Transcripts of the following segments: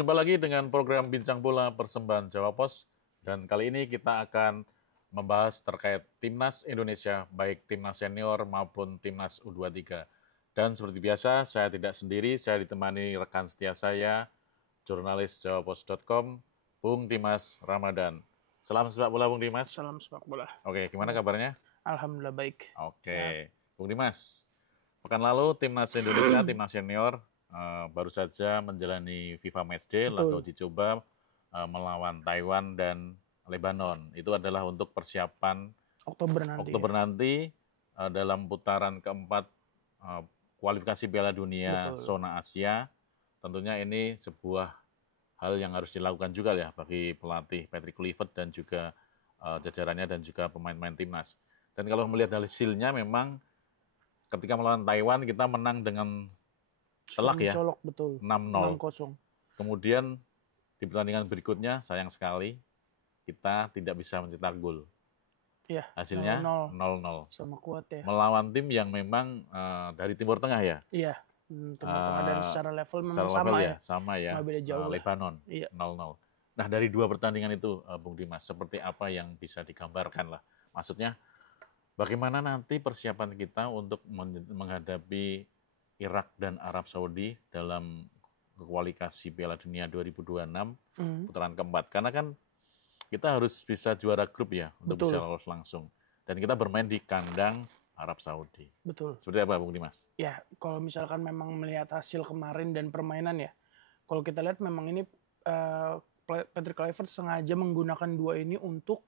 Berjumpa lagi dengan program Bincang Bola Persembahan Jawa Pos, dan kali ini kita akan membahas terkait Timnas Indonesia, baik Timnas Senior maupun Timnas U23. Dan seperti biasa, saya tidak sendiri, saya ditemani rekan setia saya, jurnalis jawapos.com, Bung Dimas Ramadan. Salam sepak bola, Bung Dimas. Salam sepak bola. Oke, gimana kabarnya? Alhamdulillah baik. Oke, Bung Dimas, pekan lalu Timnas Indonesia, Timnas Senior, baru saja menjalani FIFA Matchday, laga uji coba melawan Taiwan dan Lebanon. Itu adalah untuk persiapan Oktober nanti dalam putaran keempat kualifikasi Piala Dunia zona Asia. Tentunya ini sebuah hal yang harus dilakukan juga ya bagi pelatih Patrick Kluivert dan juga jajarannya dan juga pemain-pemain timnas. Dan kalau melihat hasilnya memang ketika melawan Taiwan kita menang dengan telak ya, 6-0. Kemudian di pertandingan berikutnya sayang sekali kita tidak bisa mencetak gol. Iya, hasilnya 0-0. Sama kuat ya. Melawan tim yang memang dari Timur Tengah ya. Iya, Timur Tengah dan secara level memang sama ya. Beda jauh Lebanon, 0-0. Nah dari dua pertandingan itu, Bung Dimas, seperti apa yang bisa digambarkan lah? Maksudnya bagaimana nanti persiapan kita untuk menghadapi Irak dan Arab Saudi dalam kualifikasi Piala Dunia 2026 putaran keempat. Karena kan kita harus bisa juara grup ya untuk bisa lolos langsung. Dan kita bermain di kandang Arab Saudi. Betul. Seperti apa, Bung Dimas? Ya, kalau misalkan memang melihat hasil kemarin dan permainan ya, kalau kita lihat memang ini Patrick Kluivert sengaja menggunakan dua ini untuk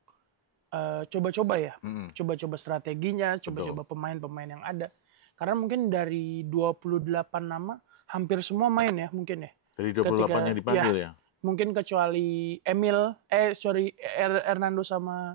coba-coba ya. Coba-coba strateginya, coba-coba pemain-pemain yang ada. Karena mungkin dari 28 nama, hampir semua main ya mungkin ya. Dari 28 yang dipanggil ya? Mungkin kecuali Hernando sama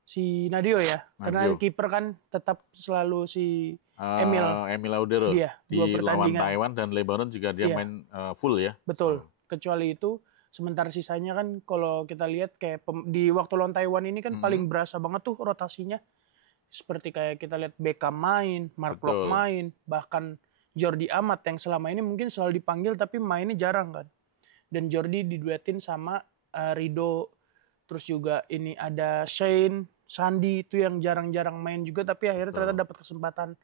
si Nadio ya. Karena kiper kan tetap selalu si Emil Laudero. Di lawan Taiwan dan Lebanon juga dia main full ya. Betul. Kecuali itu, sementara sisanya kan kalau kita lihat kayak di waktu lawan Taiwan ini kan paling berasa banget tuh rotasinya. Seperti kayak kita lihat Beckham main, Mark Locke main, bahkan Jordi Amat yang selama ini mungkin selalu dipanggil tapi mainnya jarang kan. Dan Jordi diduetin sama Rido, terus juga ini ada Shane, Sandi itu yang jarang-jarang main juga tapi akhirnya ternyata dapat kesempatan.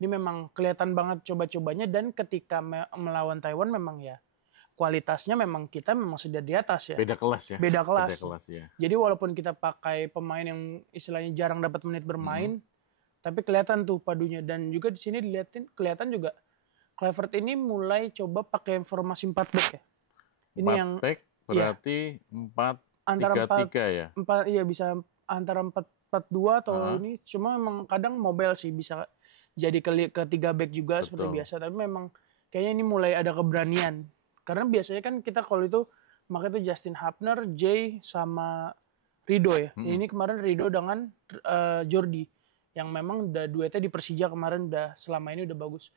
Ini memang kelihatan banget coba-cobanya, dan ketika melawan Taiwan memang ya kualitasnya memang kita memang sudah di atas ya. Beda kelas ya. Beda kelas ya. Jadi walaupun kita pakai pemain yang istilahnya jarang dapat menit bermain, tapi kelihatan tuh padunya. Dan juga di sini kelihatan juga Kluivert ini mulai coba pakai formasi 4 back ya. Ini 4 yang back berarti 4-3-3 ya. Iya, bisa antara 4-4-2 atau ini, cuma memang kadang mobile sih, bisa jadi ke 3 back juga seperti biasa. Tapi memang kayaknya ini mulai ada keberanian. Karena biasanya kan kita kalau itu makanya itu Justin Hapner, Jay sama Rido ya. Ini kemarin Rido dengan Jordi yang memang udah duetnya di Persija kemarin selama ini udah bagus.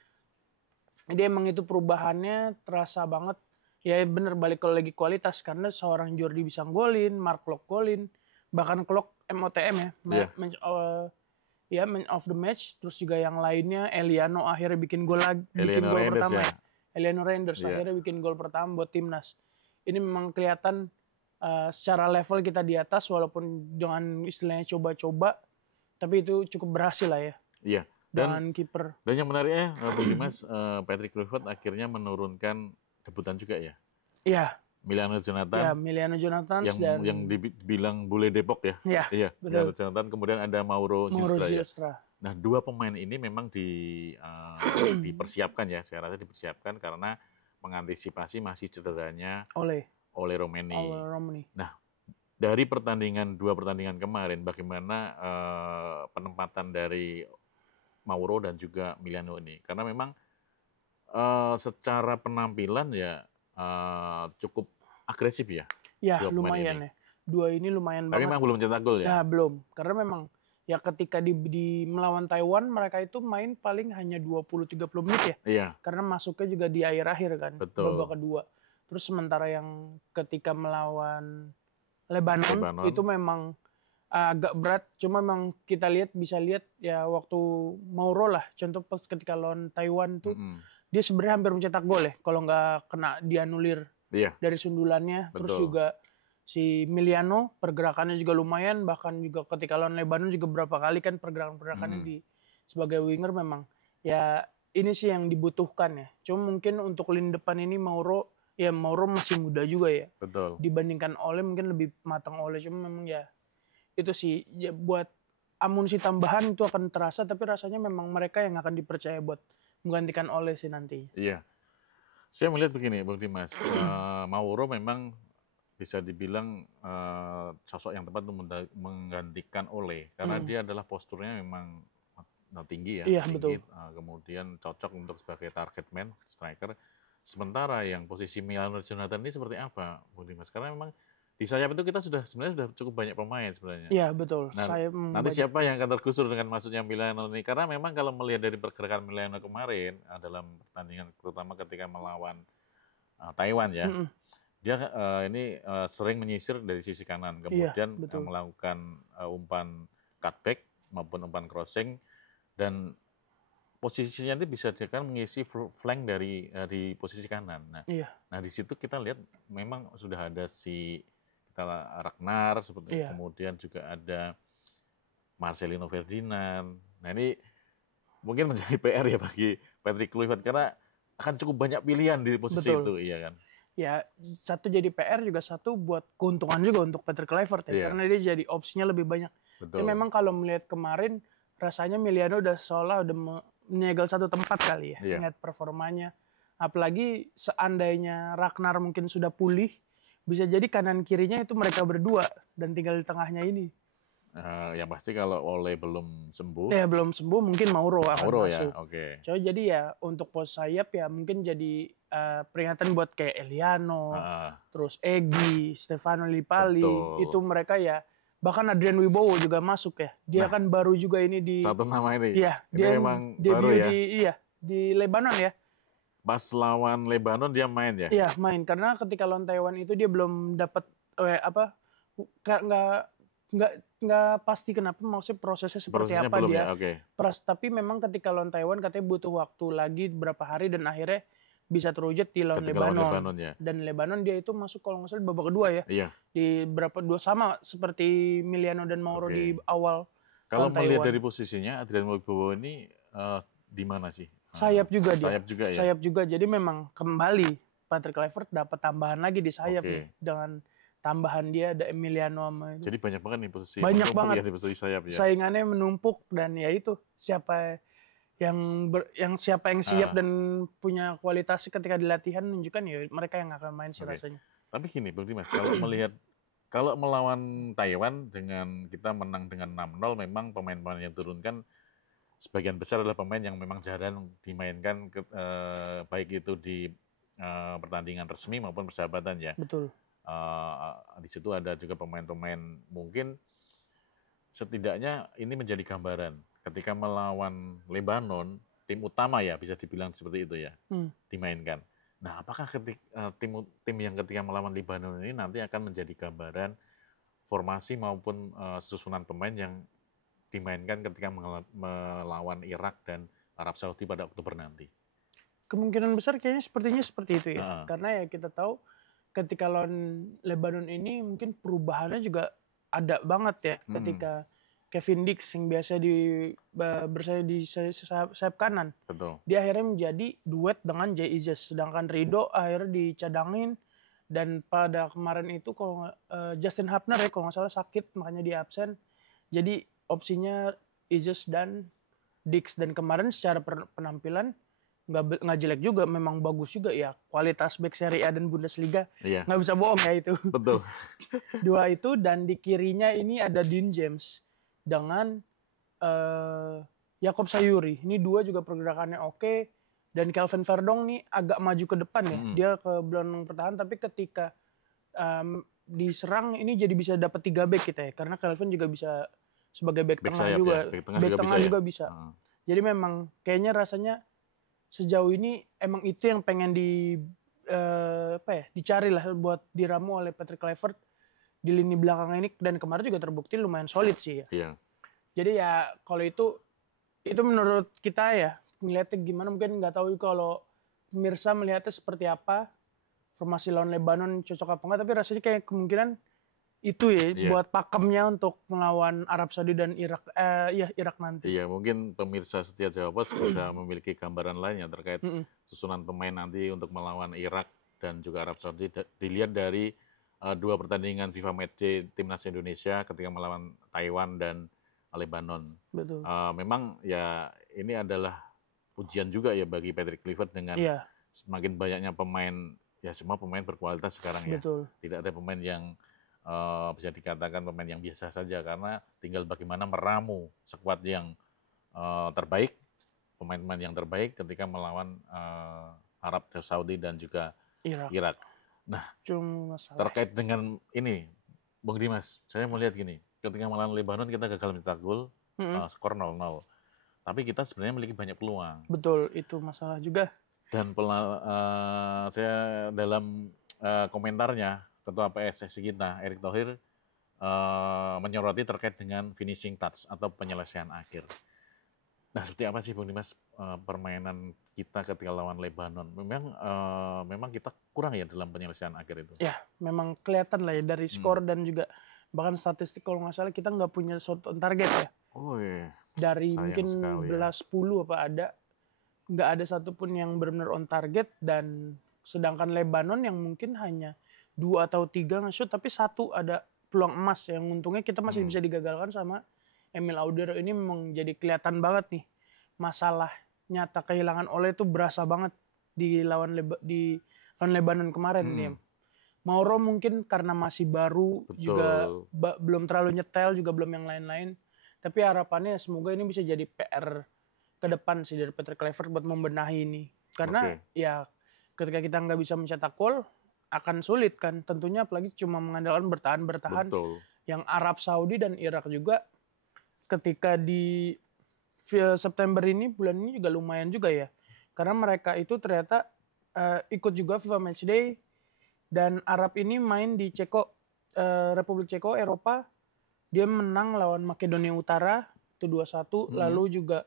Jadi emang itu perubahannya terasa banget. Ya bener, balik ke lagi kualitas, karena seorang Jordi bisa golin, Mark Locke golin, bahkan Klok MOTM ya. Man of the match. Terus juga yang lainnya Eliano akhirnya bikin gol pertama ya. Eliano Reinders akhirnya bikin gol pertama buat timnas. Ini memang kelihatan secara level kita di atas, walaupun dengan istilahnya coba-coba, tapi itu cukup berhasil lah ya. Iya. Dengan kiper. Dan yang menariknya, Bung Dimas, Patrick Kluivert akhirnya menurunkan debutan juga ya. Iya. Miliano Jonathan. Ya, Miliano Jonathan yang dibilang bule Depok ya. Iya. Miliano Jonathan, kemudian ada Mauro Zylstra. Nah, dua pemain ini memang dipersiapkan ya, saya rasa dipersiapkan karena mengantisipasi masih cederanya Ole Romeni. Nah, dari dua pertandingan kemarin, bagaimana penempatan dari Mauro dan juga Miliano ini? Karena memang secara penampilan ya cukup agresif ya. Ya, lumayan ya. Dua ini lumayan banget. Tapi memang belum cetak gol ya? Nah, belum. Karena memang ya ketika di melawan Taiwan, mereka itu main paling hanya 20-30 menit ya. Iya. Karena masuknya juga di akhir-akhir kan. Babak kedua. Terus sementara yang ketika melawan Lebanon. Itu memang agak berat. Cuma memang kita bisa lihat ya waktu Mauro lah. Contoh pas ketika lawan Taiwan tuh, dia sebenarnya hampir mencetak gol ya. Kalau nggak kena dianulir Iya, dari sundulannya. Terus betul. juga si Miliano pergerakannya juga lumayan, bahkan juga ketika lawan Lebanon juga berapa kali kan pergerakan-pergerakannya Mm, di sebagai winger memang ya ini sih yang dibutuhkan ya. Cuma mungkin untuk lini depan ini Mauro masih muda juga ya. betul. Dibandingkan Ole mungkin lebih matang Ole, cuma memang ya itu sih ya, buat amunisi tambahan itu akan terasa, tapi rasanya memang mereka yang akan dipercaya buat menggantikan Ole sih nanti. Iya. Saya melihat begini, Bung Dimas. Mauro memang bisa dibilang sosok yang tepat untuk menggantikan Ole karena dia adalah posturnya memang tinggi ya, Iya tinggi, betul. kemudian cocok untuk sebagai target man, striker. Sementara yang posisi Milano Jonathan ini seperti apa, Bung Dimas? Karena memang di sayap itu kita sebenarnya sudah cukup banyak pemain sebenarnya. Iya betul. Nah, Saya nanti banyak. siapa yang akan tergusur dengan masuknya Milano ini? Karena memang kalau melihat dari pergerakan Milano kemarin dalam pertandingan terutama ketika melawan Taiwan ya, Mm-mm. dia ini sering menyisir dari sisi kanan, Iya kemudian betul. melakukan umpan cutback maupun umpan crossing dan posisinya itu bisa dikatakan mengisi flank dari di posisi kanan. Iya. Nah di situ kita lihat memang sudah ada si kita Ragnar seperti Iya. kemudian juga ada Marcelino Ferdinand. Nah ini mungkin menjadi PR ya bagi Patrick Kluivert karena akan cukup banyak pilihan di posisi Betul. itu, iya kan? Ya satu jadi PR juga satu buat keuntungan juga untuk Patrick Kluivert ya, Iya, karena dia jadi opsinya lebih banyak. Tapi betul. memang kalau melihat kemarin rasanya Miliano udah seolah udah menyegel satu tempat kali ya, Iya. ingat performanya. Apalagi seandainya Ragnar mungkin sudah pulih, bisa jadi kanan kirinya itu mereka berdua dan tinggal di tengahnya ini. Yang pasti kalau Ole belum sembuh, Ya belum sembuh mungkin Mauro akan Mauro masuk. ya, oke. Coba jadi ya untuk pos sayap ya mungkin jadi peringatan buat kayak Eliano, terus Egy, Stefano Lillipali, Betul. itu mereka ya bahkan Adrian Wibowo juga masuk ya. Dia Nah, kan baru juga ini di satu nama ini. Iya, Ini dia memang debut baru ya. di Lebanon ya. Pas lawan Lebanon dia main ya. Iya, main karena ketika lawan Taiwan itu dia belum dapat nggak pasti kenapa, maksudnya prosesnya seperti Prosesnya apa belum dia. ya, oke. Tapi memang ketika lawan Taiwan katanya butuh waktu lagi berapa hari dan akhirnya bisa terwujud di lawan Ketika lawan Lebanon. Lebanon ya. Dan Lebanon dia itu masuk kalau nggak salah babak kedua ya. Iya. Di berapa dua sama seperti Miliano dan Mauro Oke. di awal. Kalau lawan melihat Taiwan. dari posisinya Adrian Wibowo ini di mana sih? Sayap juga dia. Sayap juga ya. Sayap juga. Jadi memang kembali Patrick Kluivert dapat tambahan lagi di sayap Oke. nih, dengan tambahan dia ada Emiliano sama itu. Jadi banyak banget nih posisi. Banyak menumpuk banget. ya di posisi sayap ya. Saingannya menumpuk dan ya itu siapa yang siap dan punya kualitas ketika di latihan menunjukkan ya mereka yang akan main sih Oke. rasanya. Tapi gini Bang Dimas, kalau melawan Taiwan dengan kita menang dengan 6-0 memang pemain-pemain yang turunkan sebagian besar adalah pemain yang memang jarang dimainkan baik itu di pertandingan resmi maupun persahabatan ya. Betul. Di situ ada juga pemain-pemain mungkin setidaknya ini menjadi gambaran ketika melawan Lebanon tim utama ya bisa dibilang seperti itu ya dimainkan. Nah apakah tim yang ketika melawan Lebanon ini nanti akan menjadi gambaran formasi maupun susunan pemain yang dimainkan ketika melawan Irak dan Arab Saudi pada Oktober nanti? Kemungkinan besar kayaknya sepertinya seperti itu ya. Karena ya kita tahu ketika lawan Lebanon ini mungkin perubahannya juga ada banget ya. Ketika Kevin Dix yang biasa bersaya di sayap kanan, betul, dia akhirnya menjadi duet dengan Jay Izzes. Sedangkan Rido akhirnya dicadangin, dan pada kemarin itu kalau Justin Hapner ya kalau nggak salah sakit makanya dia absen. Jadi opsinya Izzes dan Dix, dan kemarin secara penampilan nggak jelek juga, memang bagus juga ya, kualitas back Serie A dan Bundesliga nggak bisa bohong ya itu. Betul. Dua itu, dan di kirinya ini ada Dean James dengan Jakob Sayuri. Ini dua juga pergerakannya oke. Dan Kelvin Verdong nih agak maju ke depan ya, dia ke belakang pertahanan, tapi ketika diserang ini jadi bisa dapat 3 back kita ya, karena Kelvin juga bisa sebagai back tengah juga, ya. back tengah juga bisa. Jadi memang kayaknya rasanya sejauh ini emang itu yang pengen dicari lah buat diramu oleh Patrick Kluivert di lini belakang ini, dan kemarin juga terbukti lumayan solid sih ya. Iya. Jadi ya kalau itu menurut kita ya, melihatnya gimana mungkin nggak tahu kalau pemirsa melihatnya seperti apa. formasi lawan Lebanon cocok apa enggak, tapi rasanya kayak kemungkinan itu ya buat pakemnya untuk melawan Arab Saudi dan Irak Irak nanti. Iya, mungkin pemirsa setia Jawa Pos bisa memiliki gambaran lainnya terkait susunan pemain nanti untuk melawan Irak dan juga Arab Saudi. Dilihat dari 2 pertandingan FIFA Matchday Timnas Indonesia ketika melawan Taiwan dan Lebanon. Betul. Memang ya ini adalah ujian juga ya bagi Patrick Kluivert dengan semakin banyaknya pemain, ya semua pemain berkualitas sekarang ya. Betul. Tidak ada pemain yang bisa dikatakan pemain yang biasa saja, karena tinggal bagaimana meramu skuad yang terbaik, pemain-pemain yang terbaik ketika melawan Arab Saudi dan juga Irak. Nah, terkait dengan ini, Bung Dimas, saya melihat gini, ketika melawan Lebanon kita gagal mencetak gol, skor 0-0. Tapi kita sebenarnya memiliki banyak peluang. Betul, itu masalah juga. Dan saya dalam komentarnya, Ketua PSSI kita, Erick Thohir, menyoroti terkait dengan finishing touch atau penyelesaian akhir. Nah, seperti apa sih Bung Dimas permainan kita ketika lawan Lebanon? Memang kita kurang ya dalam penyelesaian akhir itu. Ya, memang kelihatan lah ya dari skor dan juga bahkan statistik kalau nggak salah kita nggak punya shot on target ya. Oh iya. Dari sayang mungkin 11-10 apa nggak ada satupun yang benar-benar on target, dan sedangkan Lebanon yang mungkin hanya 2 atau 3 nge-shoot, tapi 1 ada peluang emas yang untungnya kita masih bisa digagalkan sama Emil Audero. Ini memang jadi kelihatan banget nih masalah nyata kehilangan Ole itu berasa banget di lawan Lebanon kemarin nih. Mauro mungkin karena masih baru, juga belum terlalu nyetel, juga belum yang lain-lain. Tapi harapannya semoga ini bisa jadi PR ke depan sih dari Patrick Kluivert buat membenahi ini. Karena ya ketika kita nggak bisa mencetak gol akan sulit kan. Tentunya apalagi cuma mengandalkan bertahan. Yang Arab Saudi dan Irak juga ketika di September ini, bulan ini juga lumayan juga ya. Karena mereka itu ternyata ikut juga FIFA Matchday, dan Arab ini main di Republik Ceko, Eropa. Dia menang lawan Makedonia Utara itu 2-1, lalu juga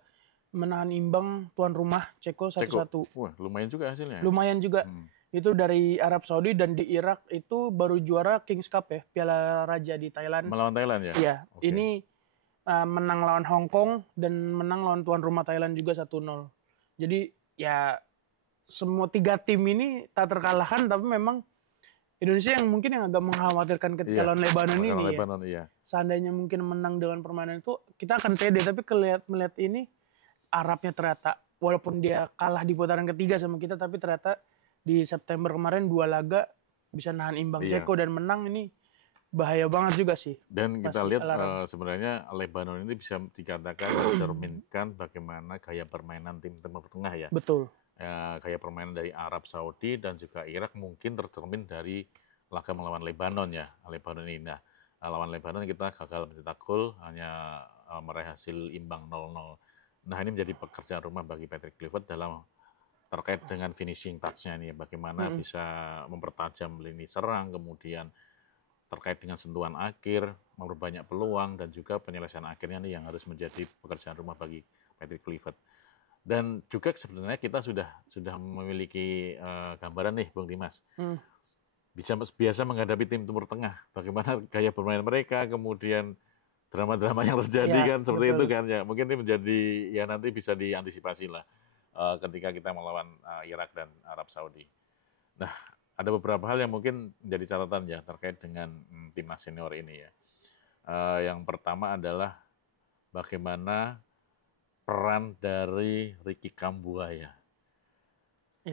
menahan imbang tuan rumah Ceko 1-1. Wah, lumayan juga hasilnya. Lumayan juga. Itu dari Arab Saudi. Dan di Irak itu baru juara Kings Cup ya, Piala Raja di Thailand. Melawan Thailand ya? Iya. Ini menang lawan Hong Kong dan menang lawan tuan rumah Thailand juga 1-0. Jadi ya semua 3 tim ini tak terkalahkan, tapi memang Indonesia yang mungkin yang agak mengkhawatirkan ketika lawan Lebanon ini ya. Seandainya mungkin menang dengan permainan itu, kita akan pede. Tapi melihat ini, Arabnya ternyata walaupun dia kalah di putaran ketiga sama kita, tapi ternyata di September kemarin 2 laga bisa nahan imbang Ceko dan menang. Ini bahaya banget juga sih. Dan kita lihat sebenarnya Lebanon ini bisa dikatakan mencerminkan bagaimana gaya permainan tim Timur Tengah ya. Betul. Gaya permainan dari Arab Saudi dan juga Irak mungkin tercermin dari laga melawan Lebanon ya. Lebanon ini. Nah, lawan Lebanon kita gagal mencetak gol, hanya meraih hasil imbang 0-0. Nah, ini menjadi pekerjaan rumah bagi Patrick Kluivert dalam terkait dengan finishing touch-nya nih, bagaimana bisa mempertajam lini serang, kemudian terkait dengan sentuhan akhir, memperbanyak peluang, dan juga penyelesaian akhirnya nih yang harus menjadi pekerjaan rumah bagi Patrick Kluivert. Dan juga sebenarnya kita sudah memiliki gambaran nih, Bung Dimas. Biasa menghadapi tim Timur Tengah, bagaimana gaya bermain mereka, kemudian drama-drama yang terjadi kan seperti itu kan ya. Mungkin ini menjadi ya nanti bisa diantisipasi lah ketika kita melawan Irak dan Arab Saudi. Nah, ada beberapa hal yang mungkin menjadi catatan ya terkait dengan timnas senior ini ya. Yang pertama adalah bagaimana peran dari Ricky Kambuaya.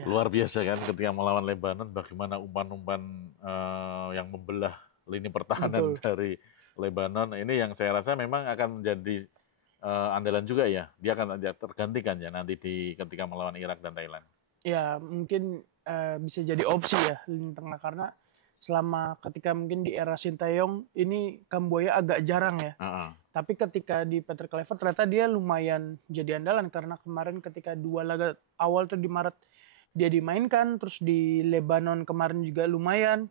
Luar biasa kan ketika melawan Lebanon, bagaimana umpan-umpan yang membelah lini pertahanan dari Lebanon. Ini yang saya rasa memang akan menjadi andalan juga ya. Dia akan tergantikan ya nanti ketika melawan Irak dan Thailand. Ya, mungkin bisa jadi opsi ya lini tengah, karena selama ketika mungkin di era Sintayong ini Kambuaya agak jarang ya. Tapi ketika di Patrick Kluivert ternyata dia lumayan jadi andalan, karena kemarin ketika 2 laga awal tuh di Maret dia dimainkan, terus di Lebanon kemarin juga lumayan,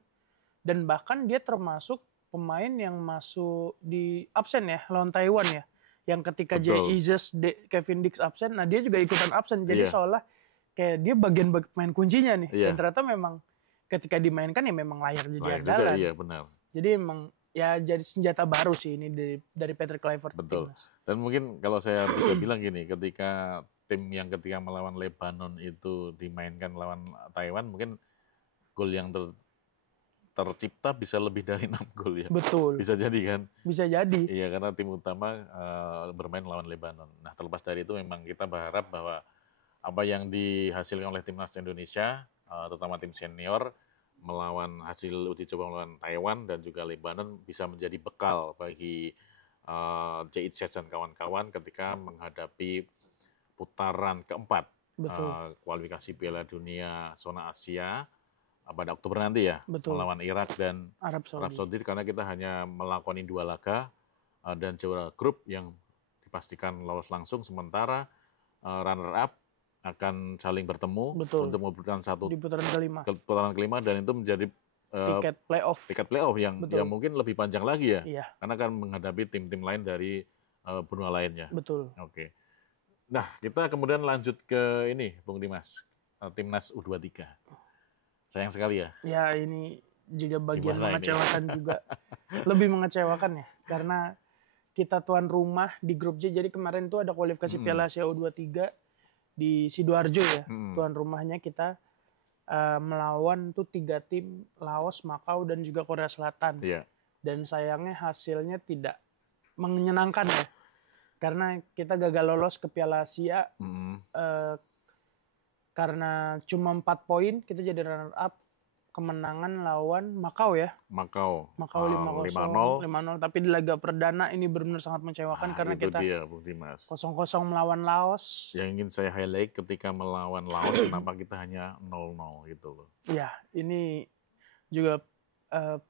dan bahkan dia termasuk pemain yang masuk di absen ya lawan Taiwan ya, yang ketika Jay Isis, Kevin Dix absen, nah dia juga ikutan absen, jadi seolah kayak dia bagian main kuncinya nih. Dan ternyata memang ketika dimainkan ya memang layak jadi Layak juga, andalan. iya benar. Jadi emang ya jadi senjata baru sih ini dari Patrick Kluivert. Betul. Timnas. Dan mungkin kalau saya bisa bilang gini, ketika tim yang ketika melawan Lebanon itu dimainkan lawan Taiwan, mungkin gol yang tercipta bisa lebih dari 6 gol ya. Betul. Bisa jadi kan? Bisa jadi. Iya, karena tim utama bermain lawan Lebanon. Nah, terlepas dari itu memang kita berharap bahwa apa yang dihasilkan oleh timnas Indonesia, terutama tim senior, melawan hasil uji coba melawan Taiwan dan juga Lebanon bisa menjadi bekal bagi Jait Sets dan kawan-kawan ketika menghadapi putaran keempat kualifikasi Piala Dunia Zona Asia pada Oktober nanti ya. Betul. Melawan Irak dan Arab Saudi. Karena kita hanya melakoni 2 laga dan juara grup yang dipastikan lolos langsung, sementara runner up akan saling bertemu. Betul. Untuk memberikan satu di putaran kelima dan itu menjadi tiket playoff yang mungkin lebih panjang lagi ya. Iya. Karena akan menghadapi tim-tim lain dari benua lainnya. Betul. Oke. Nah, kita kemudian lanjut ke ini, Bung Dimas, timnas U23. Sayang sekali ya. Ya ini juga bagian Gimana mengecewakan juga. Lebih mengecewakan ya, karena kita tuan rumah di grup J. Jadi kemarin tuh ada kualifikasi Piala Asia U23 di Sidoarjo ya. Tuan rumahnya kita melawan tuh 3 tim, Laos, Makau, dan juga Korea Selatan. Iya. Dan sayangnya hasilnya tidak menyenangkan ya. Karena kita gagal lolos ke Piala Asia. Karena cuma 4 poin, kita jadi runner up. Kemenangan lawan Makau ya. Makau 5-0. Tapi di laga perdana ini benar-benar sangat mengecewakan karena kita 0-0 melawan Laos. Yang ingin saya highlight ketika melawan Laos, kenapa kita hanya 0-0 gitu loh. Ya, ini juga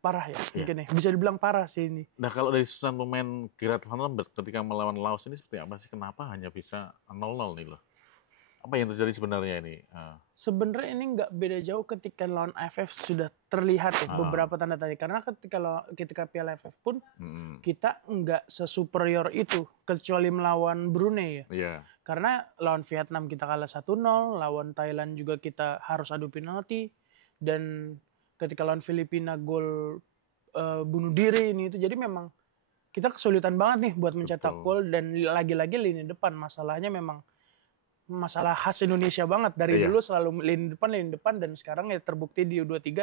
parah ya. Mungkin ya. Bisa dibilang parah sih ini. Nah, kalau dari susunan pemain Gerard Van Lambert ketika melawan Laos ini seperti apa sih? Kenapa hanya bisa 0-0 nih loh? Apa yang terjadi sebenarnya ini? Sebenarnya ini nggak beda jauh ketika lawan AFF sudah terlihat ya beberapa tanda-tanda. Karena ketika Piala AFF pun kita nggak sesuperior itu kecuali melawan Brunei ya. Yeah. Karena lawan Vietnam kita kalah 1-0, lawan Thailand juga kita harus adu penalti, dan ketika lawan Filipina gol bunuh diri ini itu. Jadi memang kita kesulitan banget nih buat mencetak gol, dan lagi-lagi lini depan masalahnya memang masalah khas Indonesia banget. Dari dulu selalu lini depan, dan sekarang ya terbukti di U23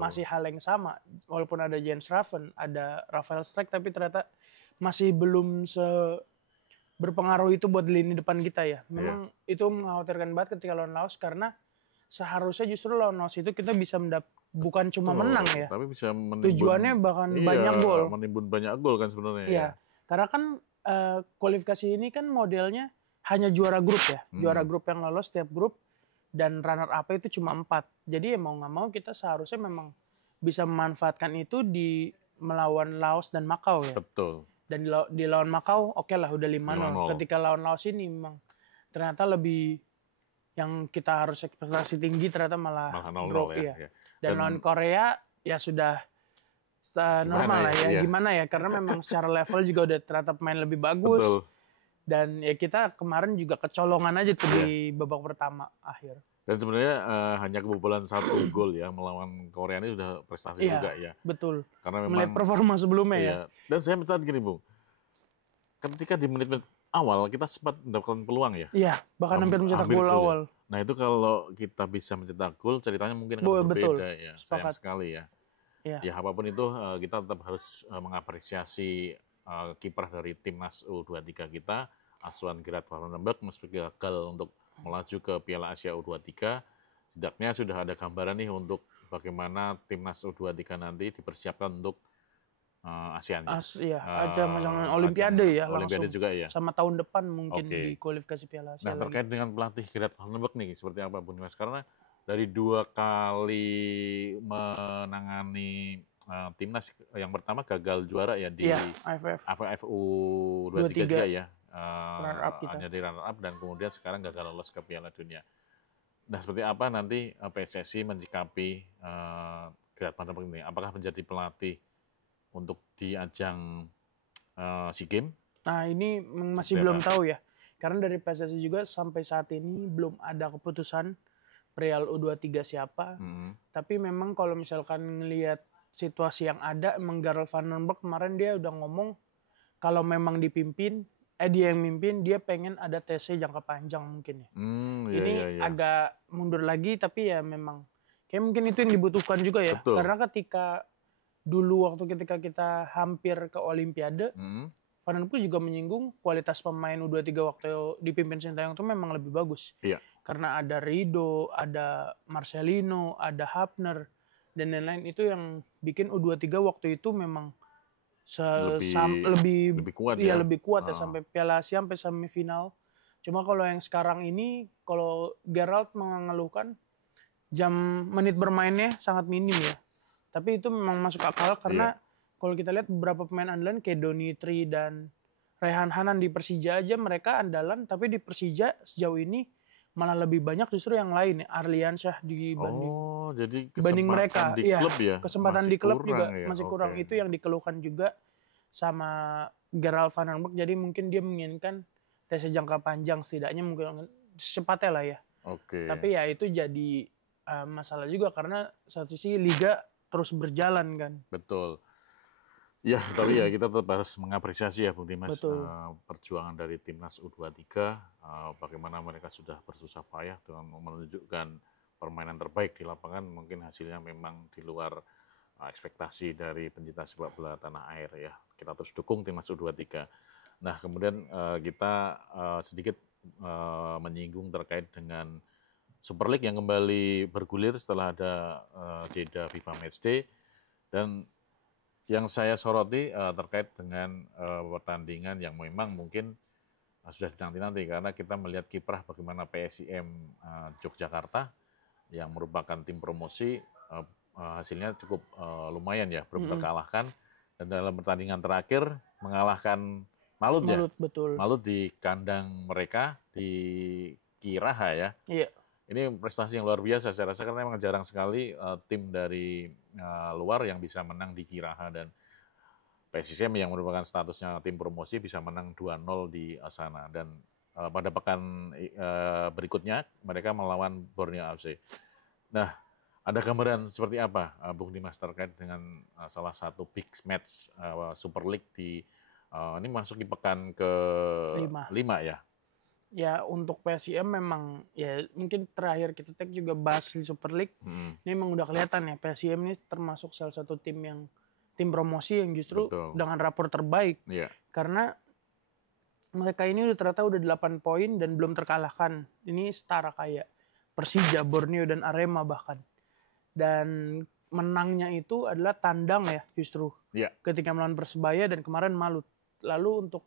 masih hal yang sama. Walaupun ada Jens Raven, ada Rafael Strijk, tapi ternyata masih belum berpengaruh itu buat lini depan kita ya. Memang itu mengkhawatirkan banget ketika lawan Laos, karena seharusnya justru lawan Laos itu kita bisa bukan cuma menang ya. Tapi bisa menimbun, tujuannya bahkan banyak gol. Menimbun banyak gol kan sebenarnya. Iya. Karena kan kualifikasi ini kan modelnya hanya juara grup ya. Juara grup yang lolos setiap grup, dan runner up itu cuma 4. Jadi ya mau nggak mau kita seharusnya memang bisa memanfaatkan itu di melawan Laos dan Makau ya. Betul. Dan di lawan Makau oke lah udah 5-0. Ketika lawan Laos ini memang ternyata lebih yang kita harus ekspektasi tinggi, ternyata malah drop ya. Dan lawan Korea ya sudah normal lah ya. Gimana ya, karena memang secara level juga udah ternyata pemain lebih bagus. Betul. Dan ya kita kemarin juga kecolongan aja tuh di babak pertama akhir. Dan sebenarnya hanya kebobolan 1 gol ya melawan Korea ini sudah prestasi juga ya. Betul. Karena memang melihat performa sebelumnya ya. Dan saya minta gini, Bung. Ketika di menit-menit awal kita sempat mendapatkan peluang ya. Iya, bahkan hampir mencetak gol awal. Nah, itu kalau kita bisa mencetak gol, ceritanya mungkin akan berbeda ya. Sayang sekali ya. Ya, apapun itu kita tetap harus mengapresiasi kiprah dari timnas U23 kita, asuhan Gerard Van Lambert, meski gagal untuk melaju ke Piala Asia U23. Setidaknya sudah ada gambaran nih untuk bagaimana timnas U23 nanti dipersiapkan untuk ASEAN. Iya, ada macam Olimpiade ya. Olimpiade juga ya. Sama tahun depan mungkin di kualifikasi Piala Asia. Nah, terkait dengan pelatih Gerard Van Lambert nih, seperti apa Bung Dimas? Karena dari 2 kali menangani timnas, yang pertama gagal juara ya di AFF U23 juga ya. Hanya di runner up, dan kemudian sekarang gagal lolos ke Piala Dunia. Nah, seperti apa nanti PSSI menyikapi Gerard Van Lambert ini? Apakah menjadi pelatih untuk di ajang SEA Games? Nah, ini masih belum tahu ya. Karena dari PSSI juga sampai saat ini belum ada keputusan perihal U23 siapa. Tapi memang kalau misalkan ngelihat situasi yang ada, emang Gerald Van den Berg kemarin dia udah ngomong kalau memang dipimpin, dia yang mimpin, dia pengen ada TC jangka panjang mungkin ya. Ini agak mundur lagi, tapi ya memang kayak mungkin itu yang dibutuhkan juga ya. Betul. Karena dulu ketika kita hampir ke Olimpiade, Van den Berg juga menyinggung kualitas pemain U23 waktu dipimpin Sintayong itu memang lebih bagus. Iya. Karena ada Rido, ada Marcelino, ada Hapner, dan lain-lain. Itu yang bikin U23 waktu itu memang lebih kuat ya. Lebih kuat ya, sampai Piala Asia, sampai semifinal. Cuma kalau yang sekarang ini, kalau Gerald mengeluhkan menit bermainnya sangat minim ya. Tapi itu memang masuk akal karena kalau kita lihat beberapa pemain andalan kayak Donitri dan Rehan Hanan di Persija aja mereka andalan, tapi di Persija sejauh ini malah lebih banyak justru yang lain ya, Arliansyah dibanding mereka. Di klub ya. Kesempatan di klub juga masih kurang. Itu yang dikeluhkan juga sama Gerald Van den Berg. Jadi mungkin dia menginginkan tes jangka panjang setidaknya mungkin secepatnya lah ya. Tapi ya itu jadi masalah juga karena satu sisi liga terus berjalan kan. Betul. Ya, tapi ya kita tetap harus mengapresiasi ya Bung Dimas perjuangan dari timnas U23, bagaimana mereka sudah bersusah payah dengan menunjukkan permainan terbaik di lapangan, mungkin hasilnya memang di luar ekspektasi dari pencinta sepak bola tanah air ya. Kita terus dukung timnas U23. Nah, kemudian kita sedikit menyinggung terkait dengan Super League yang kembali bergulir setelah ada jeda FIFA Matchday, dan yang saya soroti terkait dengan pertandingan yang memang mungkin sudah dinanti-nanti karena kita melihat kiprah bagaimana PSIM Yogyakarta yang merupakan tim promosi hasilnya cukup lumayan ya, belum terkalahkan, dan dalam pertandingan terakhir mengalahkan Malut ya. Betul. Malut di kandang mereka di Kiraha ya. Iya. Ini prestasi yang luar biasa saya rasa karena memang jarang sekali tim dari luar yang bisa menang di Kiraha, dan PSIM yang merupakan statusnya tim promosi bisa menang 2-0 di sana, dan pada pekan berikutnya mereka melawan Borneo FC. Nah, ada gambaran seperti apa Bung Dimas terkait dengan salah satu big match Super League ini masuk di pekan ke-5 ya? Ya untuk PSIM memang ya mungkin terakhir kita juga bahas di Super League. Ini memang udah kelihatan ya PSIM ini termasuk salah satu tim promosi yang justru dengan rapor terbaik. Karena mereka ini ternyata udah 8 poin dan belum terkalahkan. Ini setara kayak Persija, Borneo dan Arema bahkan. Dan menangnya itu adalah tandang ya justru. Ketika melawan Persebaya dan kemarin Malut. Lalu untuk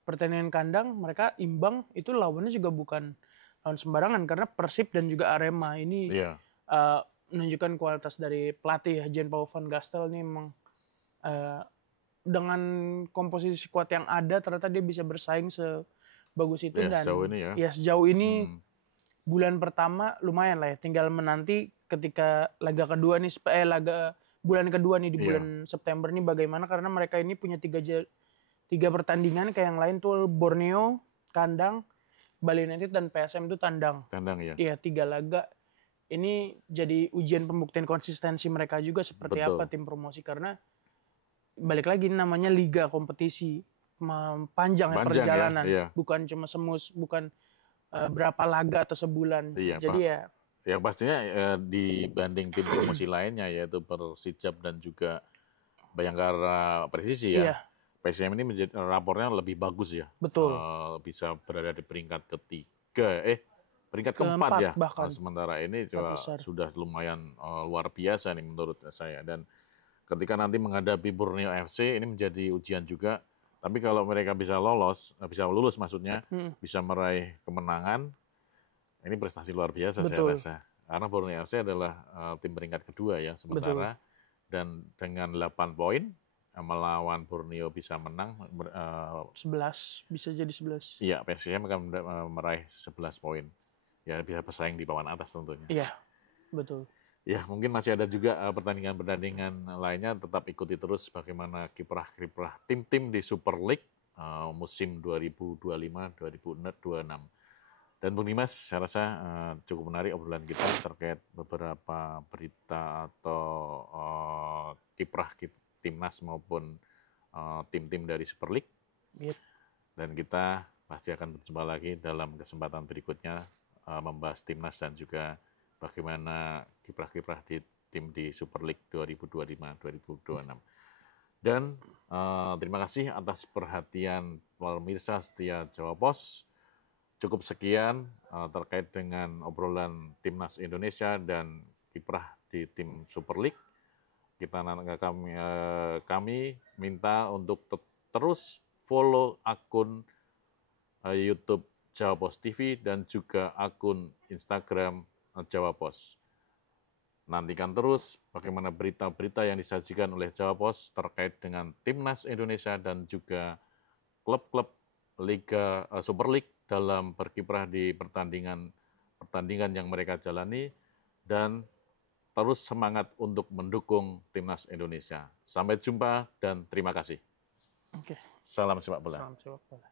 pertandingan kandang mereka imbang, itu lawannya juga bukan lawan sembarangan karena Persib dan juga Arema ini menunjukkan kualitas dari pelatih Jan Paul van Gastel ini memang dengan komposisi skuad yang ada ternyata dia bisa bersaing sebagus itu. Dan sejauh ini bulan pertama lumayan lah ya, tinggal menanti ketika laga kedua nih bulan kedua nih di bulan September nih bagaimana, karena mereka ini punya tiga pertandingan kayak yang lain tuh Borneo kandang, Bali United dan PSM itu tandang. Ya. Iya, 3 laga. Ini jadi ujian pembuktian konsistensi mereka juga seperti apa tim promosi, karena balik lagi namanya liga kompetisi panjang ya perjalanan, bukan cuma bukan berapa laga atau sebulan. Jadi ya yang pastinya dibanding tim promosi lainnya yaitu Persijap dan juga Bayangkara Presisi ya. PSM ini rapornya lebih bagus ya. Betul. Bisa berada di peringkat peringkat keempat ya. Bahkan. Sementara ini juga sudah lumayan luar biasa nih menurut saya. Dan ketika nanti menghadapi Borneo FC ini menjadi ujian juga. Tapi kalau mereka bisa lulus maksudnya, bisa meraih kemenangan, ini prestasi luar biasa saya rasa. Karena Borneo FC adalah tim peringkat kedua ya sementara. Dan dengan 8 poin, melawan Borneo bisa menang 11, bisa jadi 11. Iya, PSIM akan meraih 11 poin. Ya bisa bersaing di papan atas tentunya. Iya, betul. Ya, mungkin masih ada juga pertandingan-pertandingan lainnya, tetap ikuti terus bagaimana kiprah-kiprah tim-tim di Super League musim 2025-2026. Dan Bung Dimas, saya rasa cukup menarik obrolan kita terkait beberapa berita atau kiprah timnas maupun tim-tim dari Super League. Yep. Dan kita pasti akan berjumpa lagi dalam kesempatan berikutnya membahas timnas dan juga bagaimana kiprah-kiprah di tim di Super League 2025-2026. Dan terima kasih atas perhatian pemirsa setia Jawa Pos. Cukup sekian terkait dengan obrolan timnas Indonesia dan kiprah di tim Super League. Kami minta untuk terus follow akun YouTube Jawa Pos TV dan juga akun Instagram Jawa Pos. Nantikan terus bagaimana berita-berita yang disajikan oleh Jawa Pos terkait dengan timnas Indonesia dan juga klub-klub Liga Super League dalam berkiprah di pertandingan yang mereka jalani, dan terus semangat untuk mendukung timnas Indonesia. Sampai jumpa dan terima kasih. Oke. Salam sepak bola. Salam sepak bola.